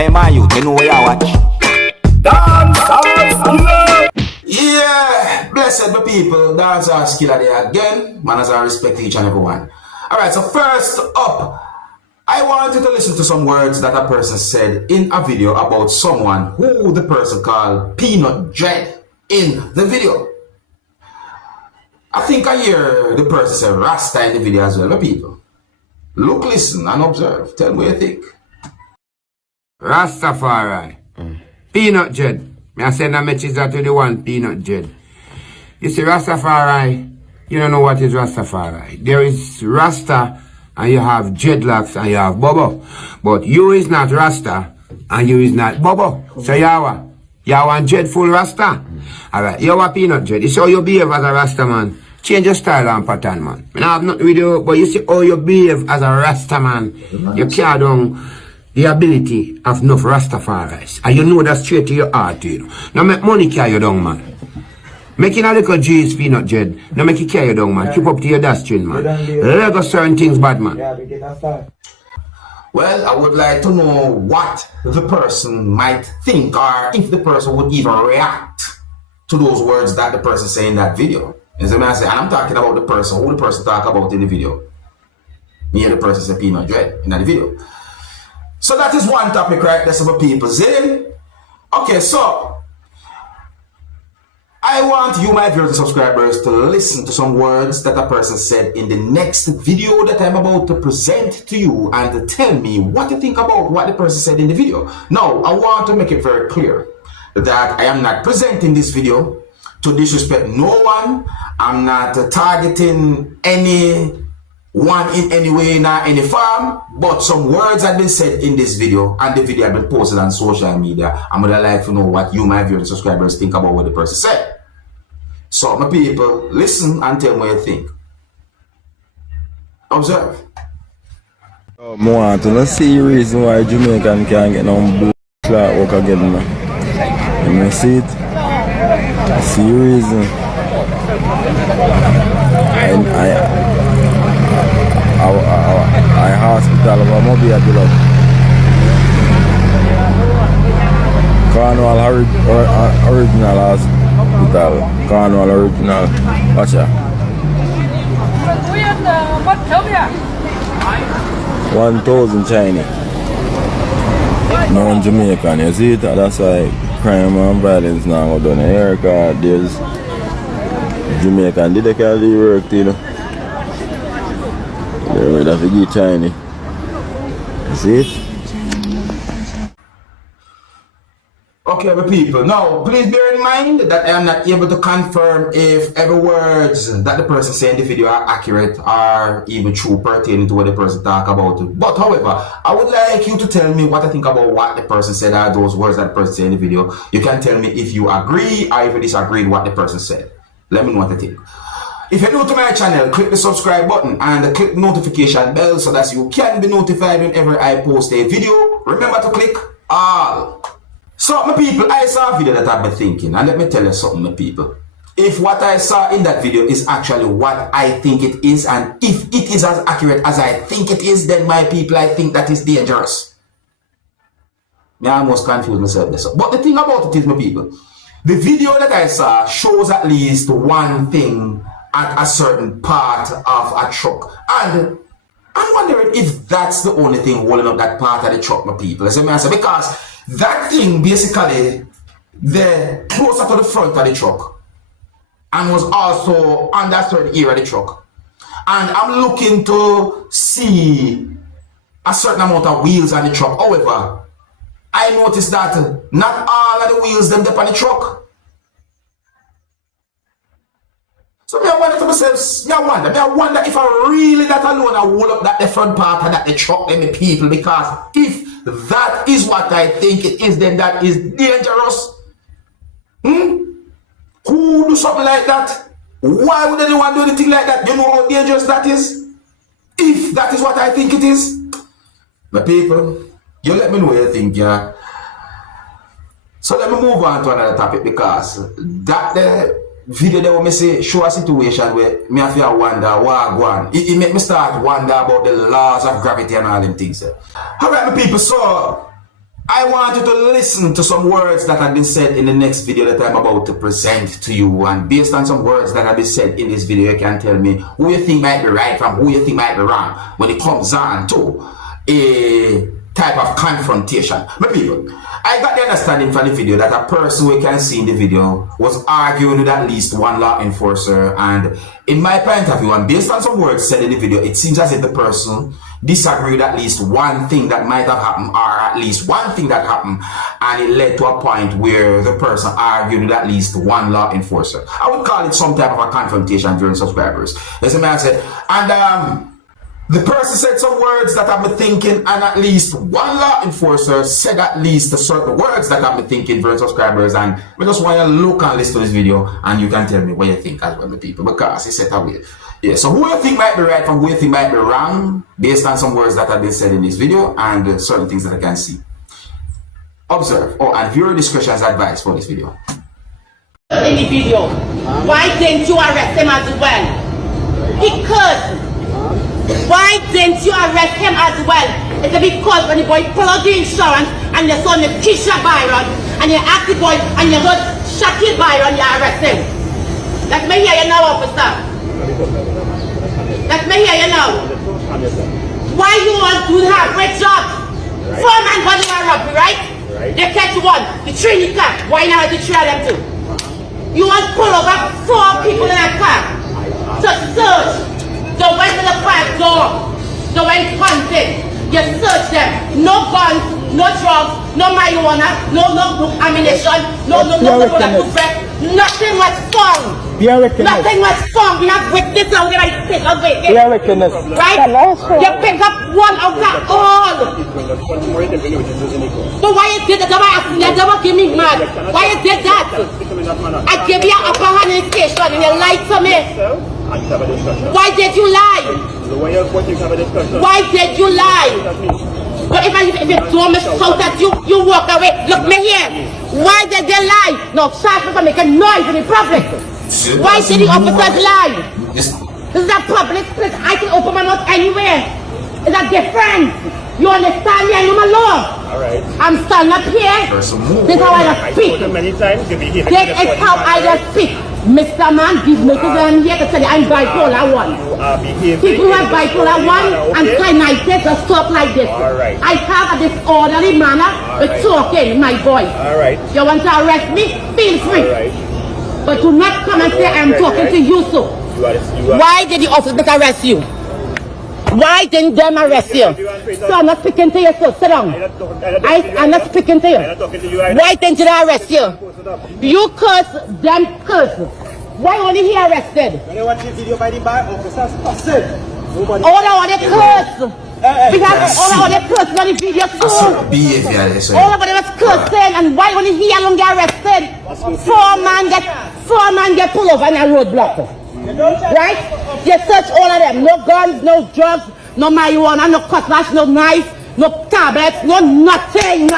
Hey man, you know where you watch? Dancehall skilla. Yeah, blessed my people. Dancehall skilla there again. Man, as I respect each and every one. Alright, so first up, I want you to listen to some words that a person said in a video about someone who the person called Peanut Dread in the video. I think I hear the person say Rasta in the video as well, my people. Look, listen, and observe. Tell me what you think. Rastafari. Peanut Dread. I send a message to the one Peanut Dread. You see, Rastafari, you don't know what is Rastafari. There is Rasta, and you have dreadlocks, and you have Bobo. But you is not Rasta, and you is not Bobo. So you are one dreadful Rasta. Alright, you are Peanut Dread. It's how you behave as a Rasta man. Change your style and pattern, man. I have nothing with you, but you see how you behave as a Rasta man. You carry down the ability of enough Rastafaris. And you know that straight to your heart, you know. Now make money carry you down, man. Making a little G's Peanut Dread. Now make it carry you down, man. Keep up to your dustbin, man. Let go certain things bad, man. Well, I would like to know what the person might think, or if the person would even react to those words that the person say in that video. As I say, and I'm talking about the person, who the person talk about in the video. Me and the person say Peanut Dread in that video. So that is one topic, right? That's about people saying. Okay, so I want you, my viewers and subscribers, to listen to some words that a person said in the next video that I'm about to present to you, and to tell me what you think about what the person said in the video. Now, I want to make it very clear that I am not presenting this video to disrespect no one. I'm not targeting anyone in any way, not any form, but some words have been said in this video, and the video has been posted on social media. I'm gonna like to know what you, my viewers and subscribers, think about what the person said. So, my people, listen and tell me what you think. Observe. I want to see the reason why Jamaican can't get no blue clock work again, man. You see it? I see the reason. And I hospital of Mobile at the love. Cornwall original hospital. Cornwall original. Watch out. 1,000 Chinese. No Jamaican, you see it? That's why crime and violence now go down here, because there's Jamaican did they can do work, you know. They're rid of the Chinese. You see it? Okay, my people. Now, please bear in mind that I am not able to confirm if every words that the person say in the video are accurate or even true pertaining to what the person talk about. But however, I would like you to tell me what I think about what the person said, or those words that the person said in the video. You can tell me if you agree or if you disagree with what the person said. Let me know what you think. If you're new to my channel, click the subscribe button and click the notification bell so that you can be notified whenever I post a video. Remember to click all. So, my people, I saw a video that I've been thinking, and let me tell you something, my people. If what I saw in that video is actually what I think it is, and if it is as accurate as I think it is, then my people, I think that is dangerous. I almost confused myself this. But the thing about it is, my people, the video that I saw shows at least one thing at a certain part of a truck. And I'm wondering if that's the only thing holding up that part of the truck, my people. Because that thing basically, the closer to the front of the truck, and was also on that certain area of the truck. And I'm looking to see a certain amount of wheels on the truck. However, I noticed that not all of the wheels them up on the truck. So I wonder to myself, I wonder if I really that alone I hold up that the front part of that the truck and the people, because if that is what I think it is, then that is dangerous. Who do something like that? Why would anyone do anything like that? You know how dangerous that is? If that is what I think it is. My people, you let me know what you think, yeah. So let me move on to another topic, because that video that me say show a situation where me have to wonder what go on. It make me start wonder about the laws of gravity and all them things. Alright, my people, so I want you to listen to some words that have been said in the next video that I'm about to present to you. And based on some words that have been said in this video, you can tell me who you think might be right from who you think might be wrong when it comes on to a type of confrontation. My people, I got the understanding from the video that a person we can see in the video was arguing with at least one law enforcer, and in my point of view, and based on some words said in the video, it seems as if the person disagreed with at least one thing that might have happened, or at least one thing that happened, and it led to a point where the person argued with at least one law enforcer. I would call it some type of a confrontation during subscribers. As a man said, and the person said some words that I've been thinking, and at least one law enforcer said at least certain words that I've been thinking for subscribers, and we just want you to look and listen to this video, and you can tell me what you think as well, my people, because it's set away. Yeah, so who you think might be right from who you think might be wrong, based on some words that have been said in this video, and certain things that I can see. Observe. Oh, and viewer discretion is advised for this video. In the video, why didn't you arrest him as well? Because why didn't you arrest him as well? It's because when the boy pull out the insurance and you saw the Keisha Byron and you ask the boy and you heard Shakil Byron, you arrest him. Let me hear you now, officer. Let me hear you now. Why you want to have great job? Foreman body robbery, right? They catch one, the Trinity car. Why not the three of them too? You want to pull over 4 people in a car to search. They went to the front door. They went hunting. You search them. No guns, no drugs, no marijuana, no ammunition, no nothing was found. Nothing was found. We have witnesses out there. I pick up witness. Right? You pick up one out of all. So why you did that? You never give me mad. Why you did that? I give you a upper hand in the station and you lied to me. Why did you lie? Why did you lie? But if you don't shout at you, you walk away. Look me here. Why did they lie? No, Sharp for making noise in the public. Why did the officers lie? This is a public place. I can open my mouth anywhere. It's a difference. You understand me? I know my law. Alright. I'm standing up here. This is how I speak. This is how I speak. Mr. Man, these messages I'm here to tell you I'm bipolar 1. People who have bipolar 1 and tinnitus just talk like this. Alright. I have a disorderly manner with talking, my voice. Alright. You want to arrest me? Feel free. Alright. But do not come and say I'm talking to you so. Why did the officers arrest you? Why didn't them arrest you? So I'm not speaking to you, so sit down. I'm not speaking to you. Why didn't they arrest you? You curse, them curse. Why only he arrested? When you watch the video by the bar, officers person. All I want to curse. Because all I want to curse on the video too. All of them was cursing, and why only he alone get arrested? 4 man get pulled over in a roadblock. Right? You search all of them. No guns, no drugs, no marijuana, no cutlass, no knife, no tablets, no nothing.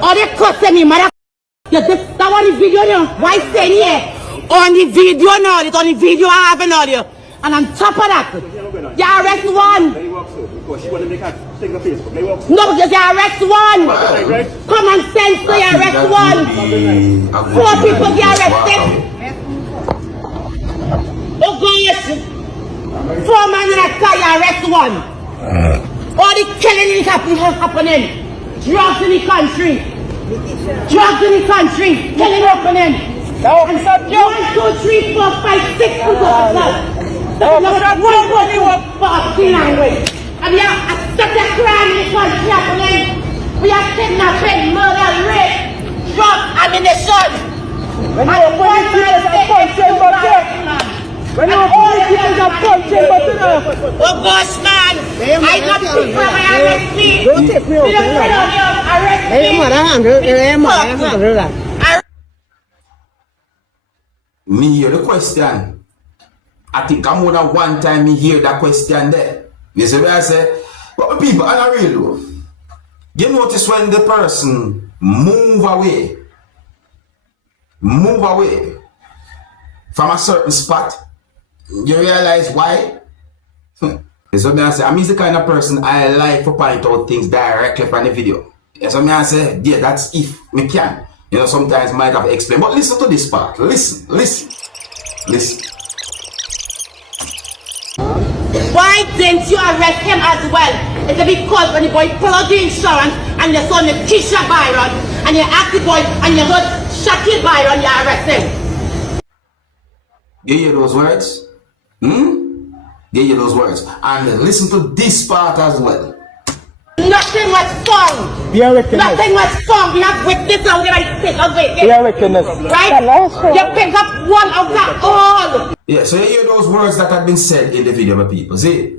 All they cussing me, mother. That on the video now. Why stay here? On the video now. It's on the video I have an audio. And on top of that, you arrest one. No, because you arrest one. Common sense, so you arrest one. 4 people get arrested. Oh gosh! 4 men in a car, you arrest one. All the killing is happening. Drugs in the country. Killing happening. 1, 2, 3, 4, 5, 6 people. One person for a penal way. And we have a second crime in the country happening. We have kidnapping, murder, rape, drug, ammunition. When you oh gosh, man! I got people arrest me. Don't take me out. Me hear the question. I think I'm more than one time me hear that question there. You see what I say? But people, I'm not real though. You notice when the person move away from a certain spot, you realize why? So I say, I'm the kind of person I like to point out things directly from the video. Yes, I mean, I say, yeah, that's if me can. You know, sometimes might have to explain. But listen to this part. Listen. Why didn't you arrest him as well? It's a big cause when the boy pull out the insurance and you saw the Tisha Byron and you ask the boy and you heard Shakil Byron, you arrest him. You hear those words? You hear those words? And listen to this part as well. Nothing was found. Be a witness. Nothing was found. We have witness out there. I pick up it. Be a witness. Right? You pick up one out of all. Yeah, so you hear those words that have been said in the video, my people. See?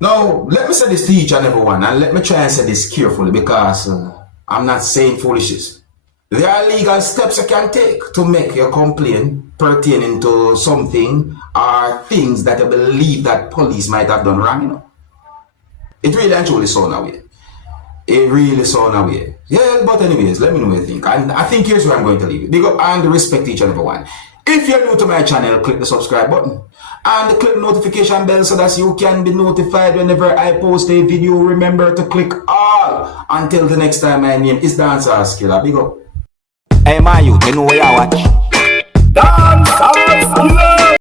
Now, let me say this to each and every one, and let me try and say this carefully because I'm not saying foolishness. There are legal steps you can take to make your complaint pertaining to something or things that you believe that police might have done wrong, you know. It really and truly sound away. It really sound away. Yeah, but anyways, let me know what you think. And I think here's where I'm going to leave it. Big up and respect each and every one. If you're new to my channel, click the subscribe button and click the notification bell so that you can be notified whenever I post a video. Remember to click all. Until the next time, my name is Dancehall Skilla. Big up. Hey, my youth, you know where you watch? Dancehall skilla.